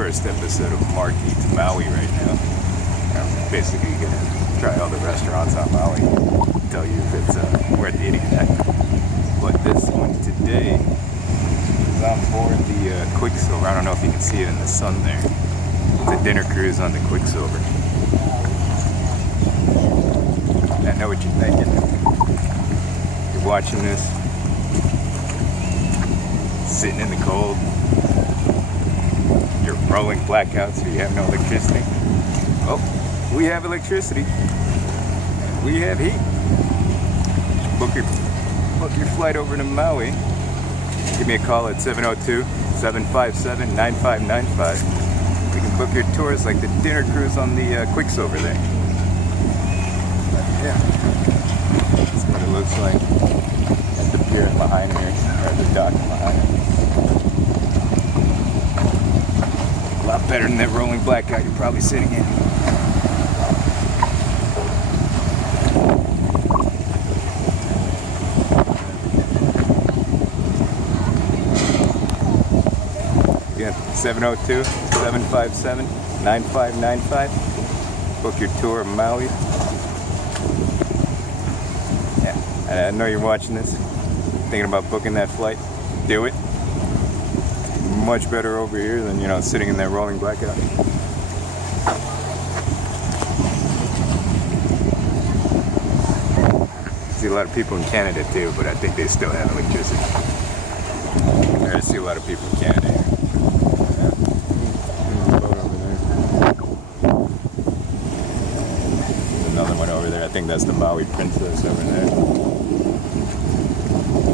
first episode of Marc Eats Maui right now. I'm basically gonna try all the restaurants on Maui, tell you if it's worth eating or not. But this one today is on board the Quicksilver. I don't know if you can see it in the sun there. It's a dinner cruise on the Quicksilver. I know what you're thinking. You're watching this, sitting in the cold. You're rolling blackouts, so you have no electricity. Oh, we have electricity. We have heat. Book your flight over to Maui. Give me a call at 702-757-9595. We can book your tours like the dinner cruise on the Quicksilver there. Yeah, that's what it looks like at the pier in Lahaina here, or at the dock in Lahaina. A lot better than that rolling blackout you're probably sitting in. Again, 702-757-9595. Book your tour of Maui. Yeah, I know you're watching this, thinking about booking that flight. Do it. Much better over here than, sitting in that rolling blackout. See a lot of people in Canada too, but I think they still have electricity. I see a lot of people in Canada here. There's another one over there. I think that's the Maui Princess over there.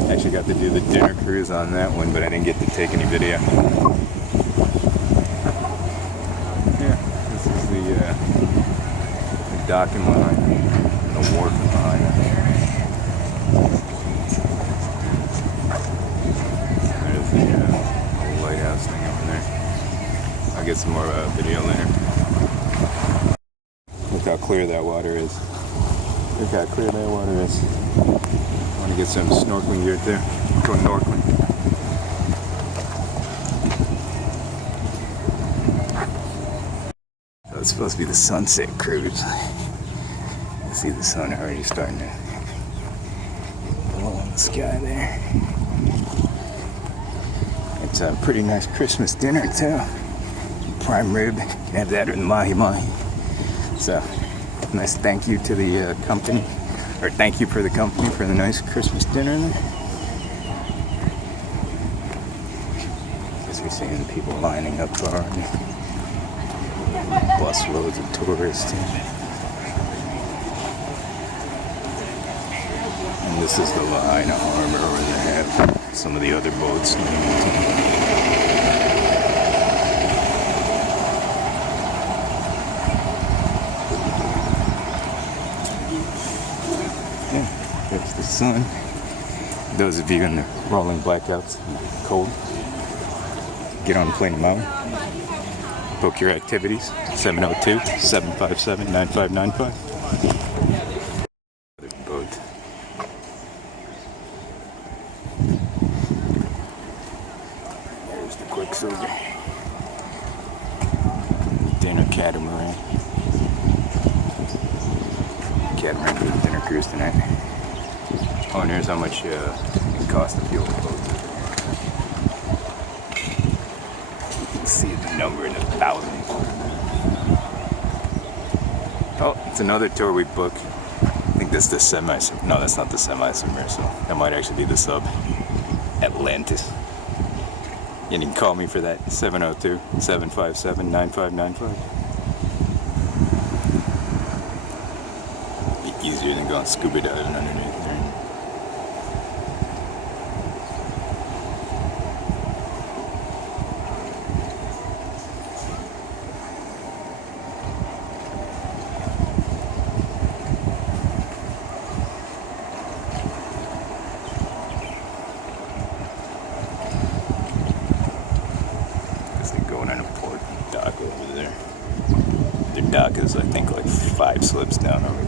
Actually got to do the dinner cruise on that one, but I didn't get to take any video. Yeah, this is the dock in Lahaina, the wharf in Lahaina. There's the lighthouse thing over there. I'll get some more video later. Look how clear that water is. Look how clear that water is. I want to get some snorkeling gear too. Go snorkeling. So it's supposed to be the sunset cruise. You see the sun already starting to glow in the sky there. It's a pretty nice Christmas dinner too. Prime rib. You can have that in mahi mahi. So, nice thank you to the company. Or thank you for the company for the nice Christmas dinner there. As we're seeing people lining up already. Bus loads of tourists. And this is the Lahaina Harbor where they have some of the other boats. There's the sun. Those of you in the rolling blackouts and cold, get on a plane to Maui. Book your activities. 702-757-9595. Another boat. There's the Quicksilver. Dinner catamaran. Catamaran for the dinner cruise tonight. Oh, and here's how much it costs to fuel the boat. You can see the number in the thousands. Oh, it's another tour we booked. I think this is the semi-submersible. No, that's not the semi-submersible. That might actually be the sub. Atlantis. You can call me for that. 702-757-9595. Be easier than going scuba diving underneath there. Going on a port dock over there. Their dock is, I think, like 5 slips down over there.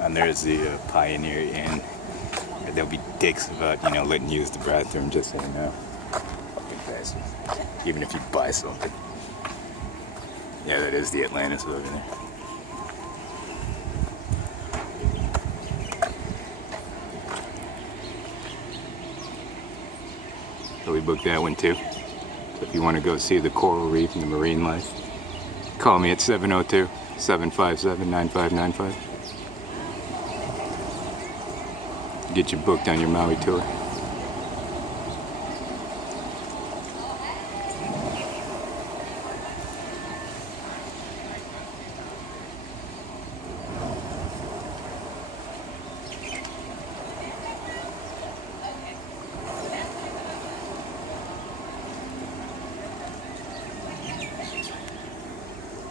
And there's the Pioneer Inn. There'll be dicks about, letting you use the bathroom, just so you know. Fucking bastards. Even if you buy something. Yeah, that is the Atlantis over there. So we booked that one too. So if you want to go see the coral reef and the marine life, call me at 702-757-9595. Get you booked on your Maui tour.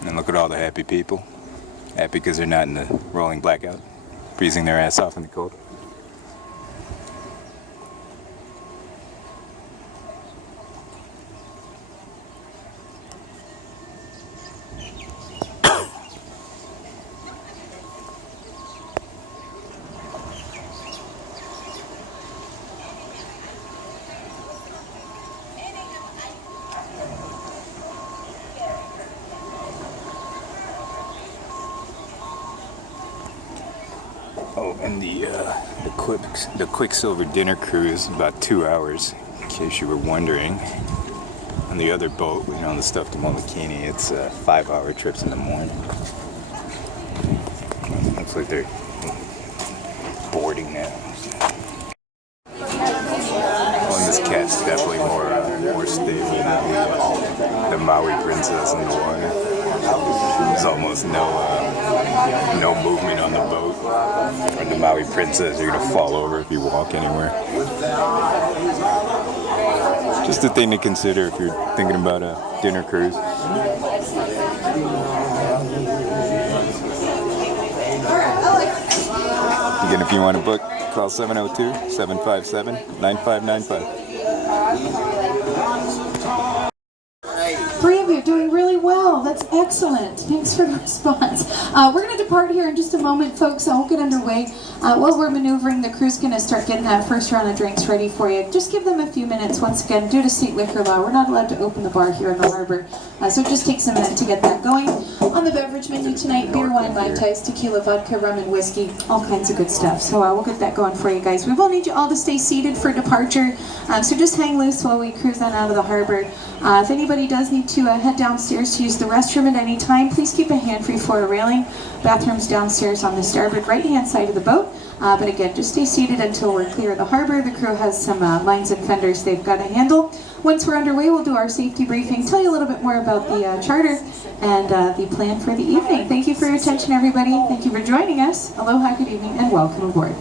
And look at all the happy people. Happy because they're not in the rolling blackout, freezing their ass off in the cold. Oh, and the Quicksilver dinner cruise, about 2 hours, in case you were wondering. On the other boat, on the stuff to Molokini, it's 5-hour trips in the morning. Looks like they're boarding now. Oh, and this cat's definitely more stable than the Maui Princess in the water. There's almost no movement on the boat. Or the Maui Princess, you're gonna fall over if you walk anywhere. Just a thing to consider if you're thinking about a dinner cruise. Again, if you want to book, call 702-757-9595. 3 of you doing really well. That's excellent. Thanks for the response. We're going to depart here in just a moment, folks. I'll get underway. While we're maneuvering, the crew's going to start getting that first round of drinks ready for you. Just give them a few minutes. Once again, due to state liquor law, we're not allowed to open the bar here in the harbor. So it just takes a minute to get that going. On the beverage menu tonight, beer, wine, mai tais, tequila, vodka, rum, and whiskey. All kinds of good stuff. So we'll get that going for you guys. We will need you all to stay seated for departure. So just hang loose while we cruise on out of the harbor. If anybody does need to head downstairs to use the restroom at any time, please keep a hand free for a railing. Bathrooms downstairs on the starboard right-hand side of the boat. But again, just stay seated until we're clear of the harbor. The crew has some lines and fenders they've got to handle. Once we're underway, we'll do our safety briefing, tell you a little bit more about the charter and the plan for the evening. Thank you for your attention, everybody. Thank you for joining us. Aloha, good evening, and welcome aboard.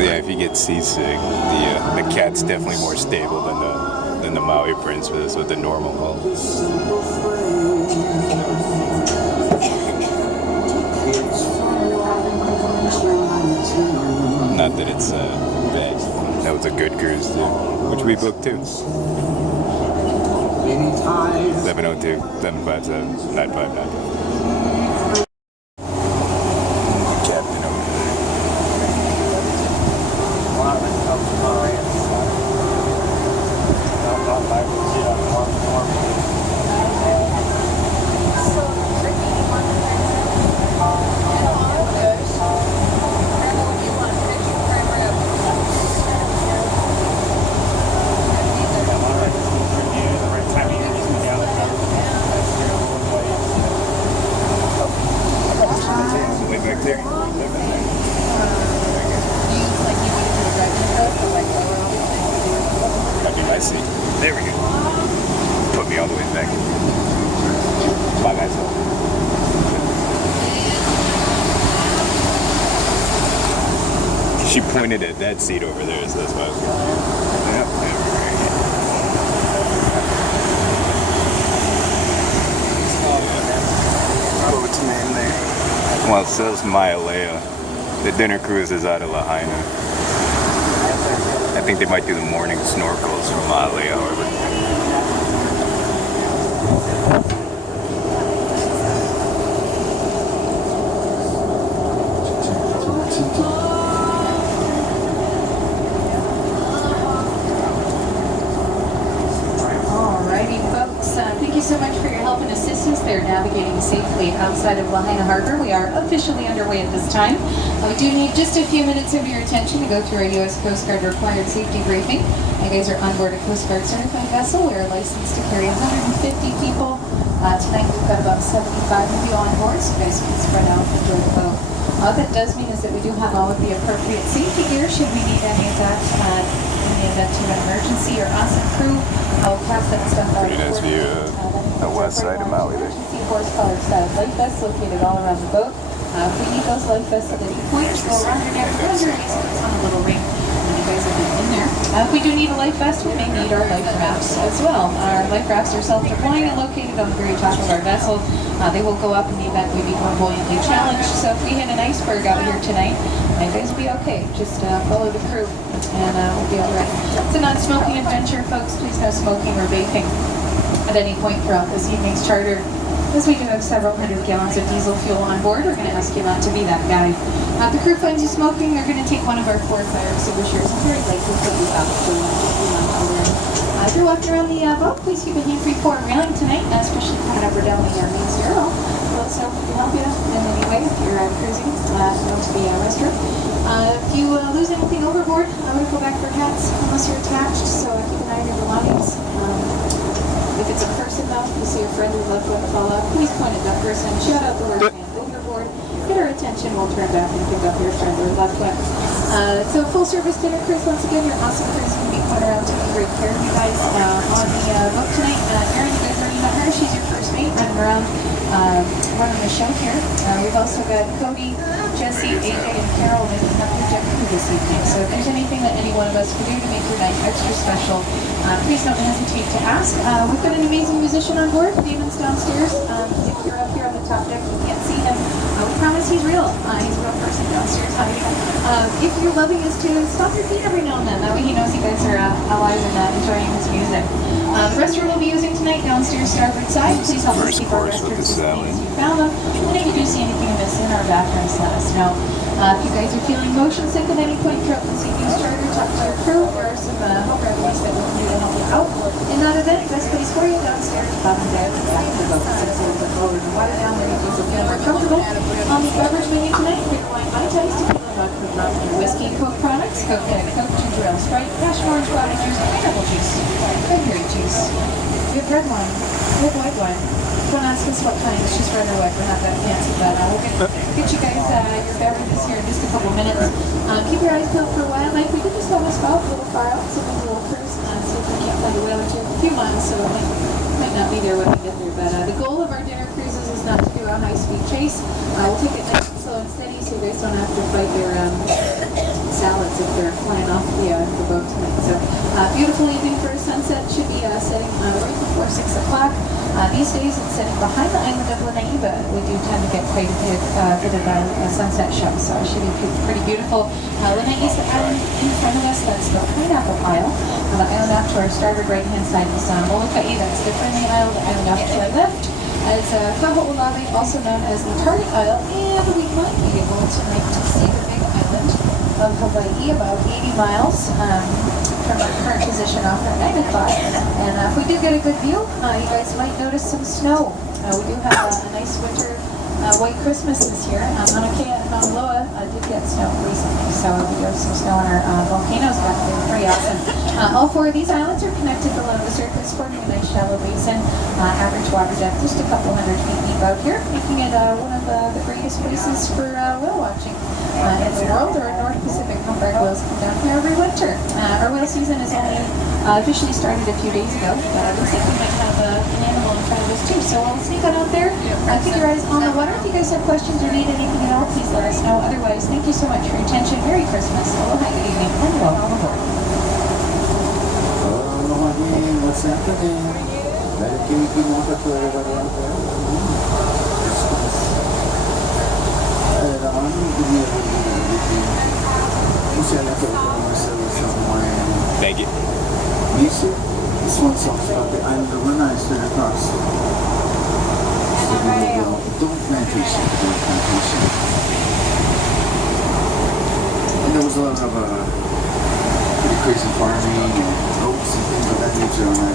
Yeah, if you get seasick, the cat's definitely more stable than the Maui Princess with the normal hull. Not that it's bad. That was a good cruise too, which we booked too. 702-757-9595. Captain over there. I see. There we go. Put me all the way back. By myself. She pointed at that seat over there, so that's why I was going. Yep, there we go. Well, it says Mailea. The dinner cruise is out of Lahaina. I think they might do the morning snorkels from Maui, however. Alrighty, folks. Thank you so much for your help and assistance there navigating safely outside of Lahaina Harbor. We are officially underway at this time. We do need just a few minutes of your attention to go through our U.S. Coast Guard required safety briefing. You guys are on board a Coast Guard certified vessel. We are licensed to carry 150 people. Tonight we've got about 75 of you on board, so you guys can spread out and enjoy the boat. All that does mean is that we do have all of the appropriate safety gear should we need any of that in the event of an emergency or us and crew. I'll pass that stuff out. Pretty nice view of the west side of Maui there. Emergency horsepower style life vests located all around the boat. If we need those life vests at any point, just go around your neck, around your waist, it's on a little ring, and you guys will be in there. If we do need a life vest, we may need our life rafts as well. Our life rafts are self-deploying and located on the very top of our vessel. They will go up in the event we become buoyantly challenged. So if we hit an iceberg out here tonight, you guys will be okay. Just follow the crew, and we'll be all right. It's a non-smoking adventure, folks. Please no smoking or vaping at any point throughout this evening's charter. As we do have several hundred gallons of diesel fuel on board, we're going to ask you not to be that guy. If the crew finds you smoking, they're going to take one of our 4 fire extinguishers and very likely put you out. So if you're walking around the boat, please keep a hand-free port railing tonight, especially coming up or down the main stairwell. Let us know if we can help you in any way if you're cruising to the restroom. If you lose anything overboard, I would go back for cats unless you're attached, so keep an eye on your belongings. If it's a person though, if you see your friend or loved one fall out, please point at that person, shout out the word man overboard, get our attention, we'll turn back and pick up your friend or loved one. So full service dinner cruise, once again, your awesome cruise can be put around taking great care of you guys on the boat tonight. Erin, you guys already met her, she's your first mate running around running the show here. We've also got Cody, Jesse, AJ, and Carol making up your jet crew this evening. So if there's anything that any one of us can do to make your night extra special, please don't hesitate to ask. We've got an amazing musician on board. Damon's downstairs. If you're up here on the top deck, you can't see him. We promise he's real. He's a real person downstairs hiding. If you're loving his tunes, stop your feet every now and then. That way he knows you guys are alive and enjoying his music. The restroom we'll be using tonight downstairs starboard side. Please help us keep our restrooms as clean as you found them. And if you do see anything amiss in our bathrooms, let us know. If you guys are feeling motion sick at any point throughout this evening's charter, talk to your crew. There are some home remedies that we can do to help you out. In that event, best place for you downstairs, bottom deck, back to the boat. Sits a little bit lower than water down there. You will feel more comfortable. On the beverage menu tonight, we have wine, Mai Tais, tequila, vodka, rum, whiskey, Coke products, Coke, Coke, ginger ale, Sprite, passion orange, bottle juice, pineapple juice, cranberry juice. We have red wine. We have white wine. Don't ask us what kind, it's just red or white. We're not that fancy, but we'll get you guys your beverages here in just a couple minutes. Keep your eyes peeled for wildlife. We did just have a spout a little far out, so maybe we'll cruise and see if we can't find a whale or two. A few miles, so it might not be there when we get there. But the goal of our dinner cruises is not to do a high-speed chase. We'll take it nice and slow and steady, so you guys don't have to fight your salads if they're flying off the boat tonight. So beautiful evening for a sunset. Should be setting right before 6 o'clock. These days it's setting behind the island of Lahaina, but we do tend to get quite a bit of a sunset show, so it should be pretty beautiful. Lahaina is the island in front of us, that's the Pineapple Isle. The island off to our starboard right-hand side is Molokai, that's the Friendly Isle. The island off to our left is Kaho'olawe, also known as the Target Isle, and we might be able tonight to see the big island of Hawaii, about 80 miles from our current position off at 9 o'clock. And if we do get a good view, you guys might notice some snow. We do have a nice winter white Christmas this year. Mauna Kea and Mauna Loa did get snow recently, so we have some snow on our volcanoes back there. Pretty awesome. All 4 of these islands are connected below the surface, forming a nice shallow basin. Average water depth just a couple hundred feet deep out here, making it one of the greatest places for whale watching in the world. Our North Pacific humpback whales come down here every winter. Our whale season is only officially started a few days ago, but it looks like we might have an animal in front of us too. So we'll sneak on out there, keep your eyes on the water. If you guys have questions or need anything at all, please let us know. Otherwise, thank you so much for your attention. Merry Christmas, aloha, good evening, and welcome aboard. Aloha, what's happening? Very kiniki mo ka to everyone. said, I'm going to give you a little bit of everything. He said, I could open myself somewhere. Thank you. Music, this one talks about the island of Lanai straight across. So we will go, don't plantation, don't plantation. And there was a lot of pretty crazy farming and oats and things of that nature on that